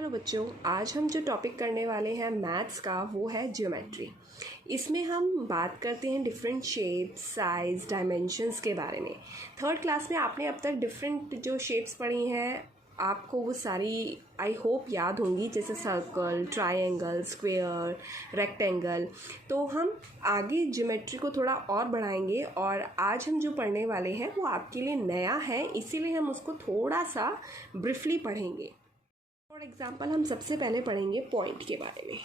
Hello बच्चों, आज हम जो टॉपिक करने वाले हैं मैथ्स का वो है ज्योमेट्री। इसमें हम बात करते हैं डिफरेंट शेप्स, साइज, डायमेंशंस के बारे में। थर्ड क्लास में आपने अब तक डिफरेंट जो शेप्स पढ़ी हैं आपको वो सारी आई होप याद होंगी, जैसे सर्कल, ट्रायंगल, स्क्वायर, रेक्टेंगल। तो हम आगे ज्योमेट्री को थोड़ा और बढ़ाएंगे और आज हम जो पढ़ने वाले हैं वो आपके लिए नया है, इसीलिए हम उसको थोड़ा सा ब्रीफली पढ़ेंगे। फॉर एग्जाम्पल हम सबसे पहले पढ़ेंगे पॉइंट के बारे में।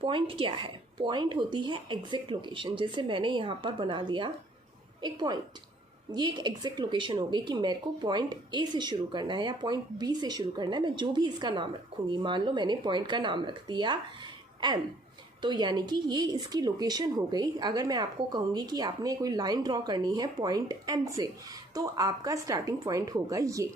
पॉइंट क्या है? पॉइंट होती है एग्जैक्ट लोकेशन। जैसे मैंने यहाँ पर बना दिया एक पॉइंट, ये एक एग्जैक्ट लोकेशन हो गई कि मेरे को पॉइंट ए से शुरू करना है या पॉइंट बी से शुरू करना है। मैं जो भी इसका नाम रखूँगी, मान लो मैंने पॉइंट का नाम रख दिया एम, तो यानी कि ये इसकी लोकेशन हो गई। अगर मैं आपको कहूँगी कि आपने कोई लाइन ड्रॉ करनी है पॉइंट एम से, तो आपका स्टार्टिंग पॉइंट होगा ये,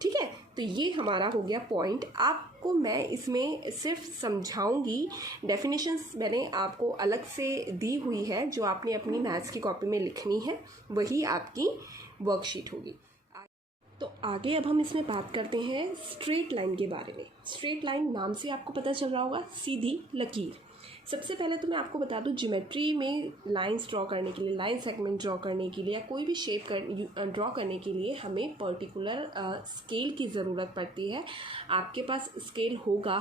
ठीक है। तो ये हमारा हो गया पॉइंट। आपको मैं इसमें सिर्फ समझाऊंगी, डेफिनेशंस मैंने आपको अलग से दी हुई है जो आपने अपनी मैथ्स की कॉपी में लिखनी है, वही आपकी वर्कशीट होगी। तो आगे अब हम इसमें बात करते हैं स्ट्रेट लाइन के बारे में। स्ट्रेट लाइन नाम से आपको पता चल रहा होगा, सीधी लकीर। सबसे पहले तो मैं आपको बता दूं, ज्योमेट्री में लाइंस ड्रॉ करने के लिए, लाइन सेगमेंट ड्रॉ करने के लिए या कोई भी शेप ड्रॉ करने के लिए हमें पर्टिकुलर स्केल की ज़रूरत पड़ती है। आपके पास स्केल होगा,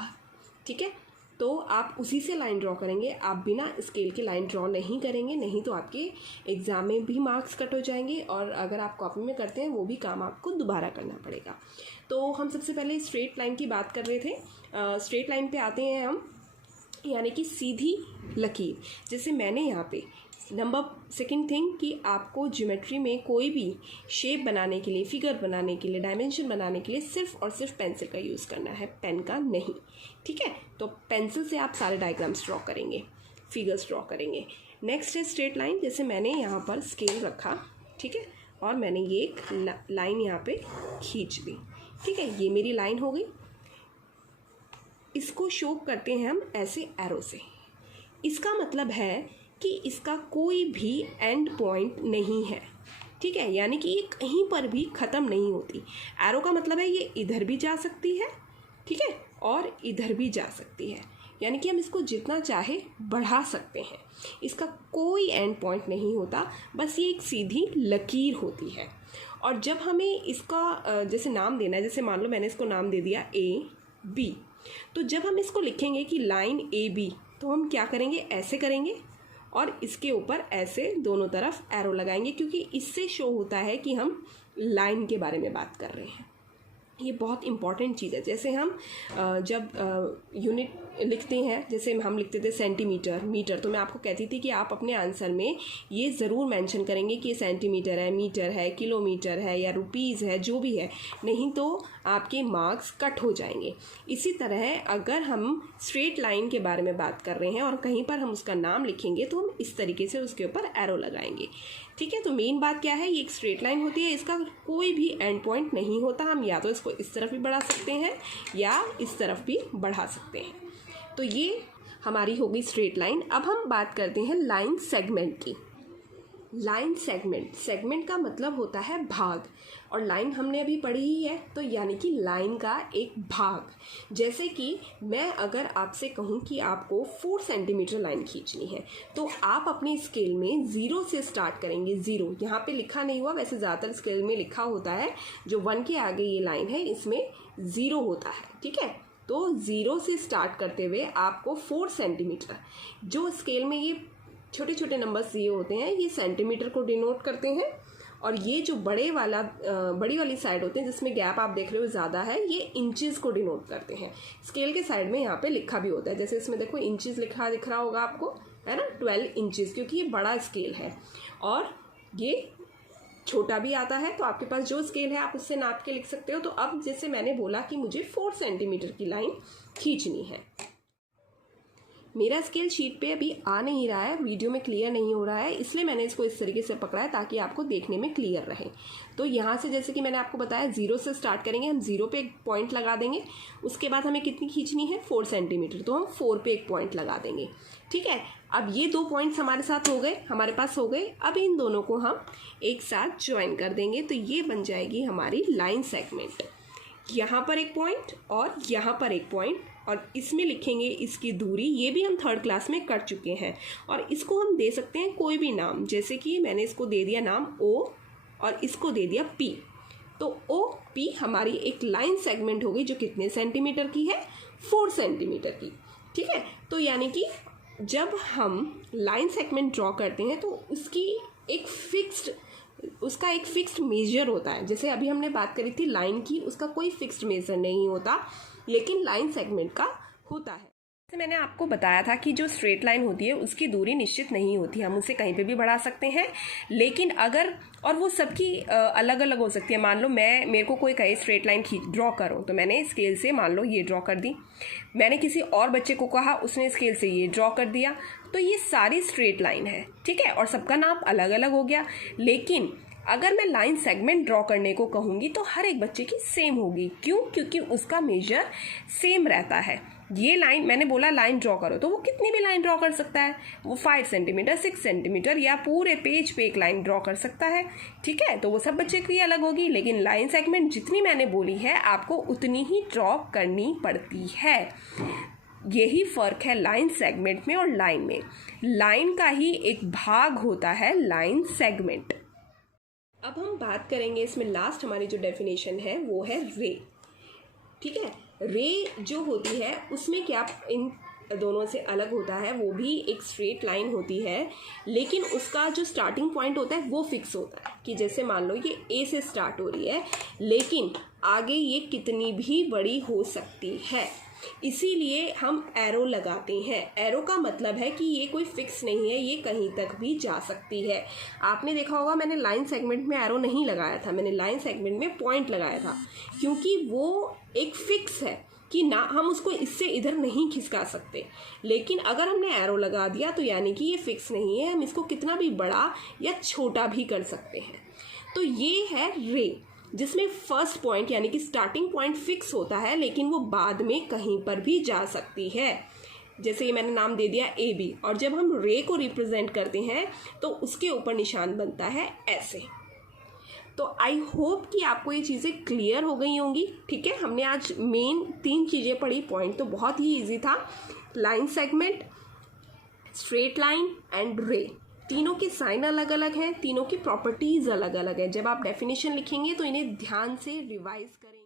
ठीक है, तो आप उसी से लाइन ड्रॉ करेंगे। आप बिना स्केल के लाइन ड्रॉ नहीं करेंगे, नहीं तो आपके एग्ज़ाम में भी मार्क्स कट हो जाएंगे और अगर आप कॉपी में करते हैं वो भी काम आपको दोबारा करना पड़ेगा। तो हम सबसे पहले स्ट्रेट लाइन की बात कर रहे थे। स्ट्रेट लाइन पे आते हैं हम, यानी कि सीधी लकीर। जैसे मैंने यहाँ पे सेकंड थिंग कि आपको ज्योमेट्री में कोई भी शेप बनाने के लिए, फिगर बनाने के लिए, डायमेंशन बनाने के लिए सिर्फ और सिर्फ पेंसिल का यूज़ करना है, पेन का नहीं, ठीक है। तो पेंसिल से आप सारे डायग्राम्स ड्रॉ करेंगे, फिगर्स ड्रॉ करेंगे। नेक्स्ट है स्ट्रेट लाइन। जैसे मैंने यहाँ पर स्केल रखा, ठीक है, और मैंने ये एक लाइन यहाँ पे खींच दी, ठीक है, ये मेरी लाइन हो गई। इसको शो करते हैं हम ऐसे एरो से। इसका मतलब है कि इसका कोई भी एंड पॉइंट नहीं है, ठीक है, यानी कि ये कहीं पर भी ख़त्म नहीं होती। एरो का मतलब है ये इधर भी जा सकती है, ठीक है, और इधर भी जा सकती है, यानी कि हम इसको जितना चाहे बढ़ा सकते हैं। इसका कोई एंड पॉइंट नहीं होता, बस ये एक सीधी लकीर होती है। और जब हमें इसका जैसे नाम देना है, जैसे मान लो मैंने इसको नाम दे दिया ए बी, तो जब हम इसको लिखेंगे कि लाइन ए बी, तो हम क्या करेंगे, ऐसे करेंगे और इसके ऊपर ऐसे दोनों तरफ एरो लगाएंगे, क्योंकि इससे शो होता है कि हम लाइन के बारे में बात कर रहे हैं। ये बहुत इंपॉर्टेंट चीज़ है। जैसे हम जब यूनिट लिखते हैं, जैसे हम लिखते थे सेंटीमीटर, मीटर, तो मैं आपको कहती थी कि आप अपने आंसर में ये ज़रूर मेंशन करेंगे कि ये सेंटीमीटर है, मीटर है, किलोमीटर है या रुपीज़ है, जो भी है, नहीं तो आपके मार्क्स कट हो जाएंगे। इसी तरह अगर हम स्ट्रेट लाइन के बारे में बात कर रहे हैं और कहीं पर हम उसका नाम लिखेंगे तो हम इस तरीके से उसके ऊपर एरो लगाएंगे, ठीक है। तो मेन बात क्या है, ये एक स्ट्रेट लाइन होती है, इसका कोई भी एंड पॉइंट नहीं होता। हम या तो इसको इस तरफ भी बढ़ा सकते हैं या इस तरफ भी बढ़ा सकते हैं। तो ये हमारी हो गई स्ट्रेट लाइन। अब हम बात करते हैं लाइन सेगमेंट की। लाइन सेगमेंट, सेगमेंट का मतलब होता है भाग, और लाइन हमने अभी पढ़ी ही है, तो यानी कि लाइन का एक भाग। जैसे कि मैं अगर आपसे कहूँ कि आपको 4 सेंटीमीटर लाइन खींचनी है, तो आप अपनी स्केल में 0 से स्टार्ट करेंगे। 0 यहाँ पे लिखा नहीं हुआ, वैसे ज़्यादातर स्केल में लिखा होता है, जो 1 के आगे ये लाइन है इसमें 0 होता है, ठीक है। तो 0 से स्टार्ट करते हुए आपको 4 सेंटीमीटर, जो स्केल में ये छोटे छोटे नंबर्स ये होते हैं, ये सेंटीमीटर को डिनोट करते हैं, और ये जो बड़ी वाली साइड होते हैं जिसमें गैप आप देख रहे हो ज़्यादा है, ये इंचेस को डिनोट करते हैं। स्केल के साइड में यहाँ पे लिखा भी होता है, जैसे इसमें देखो इंचेस लिखा दिख रहा होगा आपको, है ना, 12 इंचेस, क्योंकि ये बड़ा स्केल है और ये छोटा भी आता है। तो आपके पास जो स्केल है आप उससे नाप के लिख सकते हो। तो अब जैसे मैंने बोला कि मुझे 4 सेंटीमीटर की लाइन खींचनी है, मेरा स्केल शीट पे अभी आ नहीं रहा है, वीडियो में क्लियर नहीं हो रहा है, इसलिए मैंने इसको इस तरीके से पकड़ा है ताकि आपको देखने में क्लियर रहे। तो यहाँ से जैसे कि मैंने आपको बताया 0 से स्टार्ट करेंगे, हम 0 पे एक पॉइंट लगा देंगे। उसके बाद हमें कितनी खींचनी है, 4 सेंटीमीटर, तो हम 4 पे एक पॉइंट लगा देंगे, ठीक है। अब ये 2 पॉइंट्स हमारे साथ हो गए, हमारे पास हो गए। अब इन दोनों को हम एक साथ ज्वाइन कर देंगे, तो ये बन जाएगी हमारी लाइन सेगमेंट। यहाँ पर एक पॉइंट और यहाँ पर एक पॉइंट, और इसमें लिखेंगे इसकी दूरी। ये भी हम थर्ड क्लास में कर चुके हैं। और इसको हम दे सकते हैं कोई भी नाम, जैसे कि मैंने इसको दे दिया नाम O और इसको दे दिया P। तो OP हमारी एक लाइन सेगमेंट होगी जो कितने सेंटीमीटर की है, 4 सेंटीमीटर की। ठीक है, तो यानी कि जब हम लाइन सेगमेंट ड्रॉ करते हैं तो उसका एक फिक्स्ड मेजर होता है। जैसे अभी हमने बात करी थी लाइन की, उसका कोई फिक्स्ड मेजर नहीं होता, लेकिन लाइन सेगमेंट का होता है। जैसे मैंने आपको बताया था कि जो स्ट्रेट लाइन होती है उसकी दूरी निश्चित नहीं होती, हम उसे कहीं पे भी बढ़ा सकते हैं। लेकिन अगर, और वो सबकी अलग अलग हो सकती है। मान लो मेरे को कोई कहे स्ट्रेट लाइन ड्रॉ करो, तो मैंने स्केल से मान लो ये ड्रॉ कर दी। मैंने किसी और बच्चे को कहा, उसने स्केल से ये ड्रॉ कर दिया। तो ये सारी स्ट्रेट लाइन है, ठीक है, और सबका नाप अलग अलग हो गया। लेकिन अगर मैं लाइन सेगमेंट ड्रॉ करने को कहूँगी तो हर एक बच्चे की सेम होगी। क्यों? क्योंकि उसका मेजर सेम रहता है। ये लाइन, मैंने बोला लाइन ड्रॉ करो, तो वो कितनी भी लाइन ड्रॉ कर सकता है। वो 5 सेंटीमीटर, 6 सेंटीमीटर या पूरे पेज पे एक लाइन ड्रॉ कर सकता है। ठीक है, तो वो सब बच्चे की अलग होगी। लेकिन लाइन सेगमेंट जितनी मैंने बोली है आपको उतनी ही ड्रॉ करनी पड़ती है। यही फ़र्क है लाइन सेगमेंट में और लाइन में। लाइन का ही एक भाग होता है लाइन सेगमेंट। अब हम बात करेंगे, इसमें लास्ट हमारी जो डेफिनेशन है वो है रे। ठीक है, रे जो होती है उसमें क्या इन दोनों से अलग होता है, वो भी एक स्ट्रेट लाइन होती है, लेकिन उसका जो स्टार्टिंग पॉइंट होता है वो फिक्स होता है। कि जैसे मान लो ये ए से स्टार्ट हो रही है, लेकिन आगे ये कितनी भी बड़ी हो सकती है, इसीलिए हम एरो लगाते हैं। एरो का मतलब है कि ये कोई फिक्स नहीं है, ये कहीं तक भी जा सकती है। आपने देखा होगा मैंने लाइन सेगमेंट में एरो नहीं लगाया था, मैंने लाइन सेगमेंट में पॉइंट लगाया था, क्योंकि वो एक फिक्स है कि ना हम उसको इससे इधर नहीं खिसका सकते। लेकिन अगर हमने एरो लगा दिया तो यानी कि ये फिक्स नहीं है, हम इसको कितना भी बड़ा या छोटा भी कर सकते हैं। तो ये है रे, जिसमें फर्स्ट पॉइंट यानी कि स्टार्टिंग पॉइंट फिक्स होता है, लेकिन वो बाद में कहीं पर भी जा सकती है। जैसे ये मैंने नाम दे दिया AB, और जब हम रे को रिप्रेजेंट करते हैं तो उसके ऊपर निशान बनता है ऐसे। तो आई होप कि आपको ये चीज़ें क्लियर हो गई होंगी। ठीक है, हमने आज मेन 3 चीज़ें पढ़ी। पॉइंट तो बहुत ही ईजी था, line segment, straight line and रे। तीनों के साइन अलग अलग हैं, तीनों की प्रॉपर्टीज़ अलग अलग हैं। जब आप डेफिनेशन लिखेंगे तो इन्हें ध्यान से रिवाइज करें।